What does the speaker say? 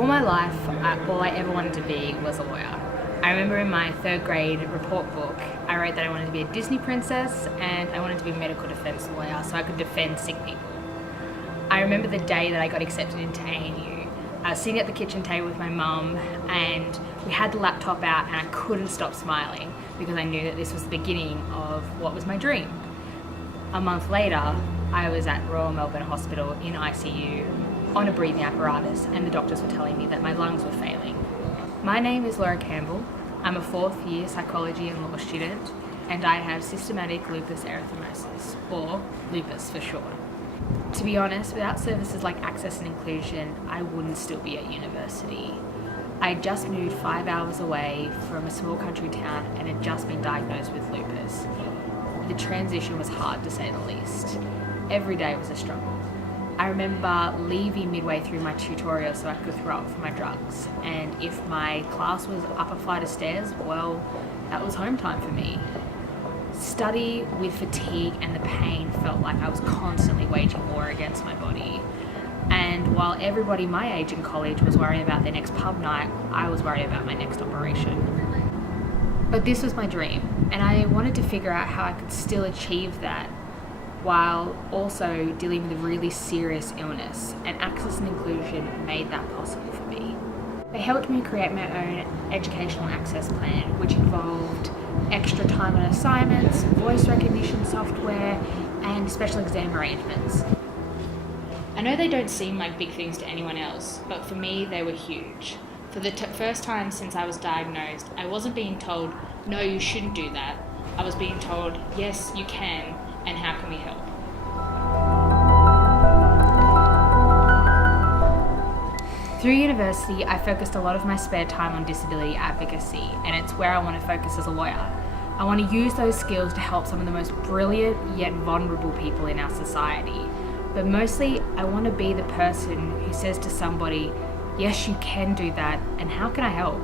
All my life, all I ever wanted to be was a lawyer. I remember in my 3rd grade report book, I wrote that I wanted to be a Disney princess and I wanted to be a medical defence lawyer so I could defend sick people. I remember the day that I got accepted into ANU. I was sitting at the kitchen table with my mum and we had the laptop out and I couldn't stop smiling because I knew that this was the beginning of what was my dream. A month later, I was at Royal Melbourne Hospital in ICU on a breathing apparatus and the doctors were telling me that my lungs were failing. My name is Campbell. I'm a 4th year psychology and law student and I have systematic lupus erythematosus, or lupus for short. To be honest, without services like access and inclusion, I wouldn't still be at university. I had just moved 5 hours away from a small country town and had just been diagnosed with lupus. The transition was hard to say the least. Every day was a struggle. I remember leaving midway through my tutorial so I could throw up for my drugs, and if my class was up a flight of stairs, well, that was home time for me. Study with fatigue and the pain felt like I was constantly waging war against my body. And while everybody my age in college was worrying about their next pub night, I was worried about my next operation. But this was my dream, and I wanted to figure out how I could still achieve that while also dealing with a really serious illness, and access and inclusion made that possible for me. They helped me create my own educational access plan, which involved extra time on assignments, voice recognition software, and special exam arrangements. I know they don't seem like big things to anyone else, but for me they were huge. For the first time since I was diagnosed, I wasn't being told, no, you shouldn't do that. I was being told, yes, you can, and how can we help? Through university, I focused a lot of my spare time on disability advocacy, and it's where I want to focus as a lawyer. I want to use those skills to help some of the most brilliant yet vulnerable people in our society. But mostly, I want to be the person who says to somebody, yes, you can do that, and how can I help?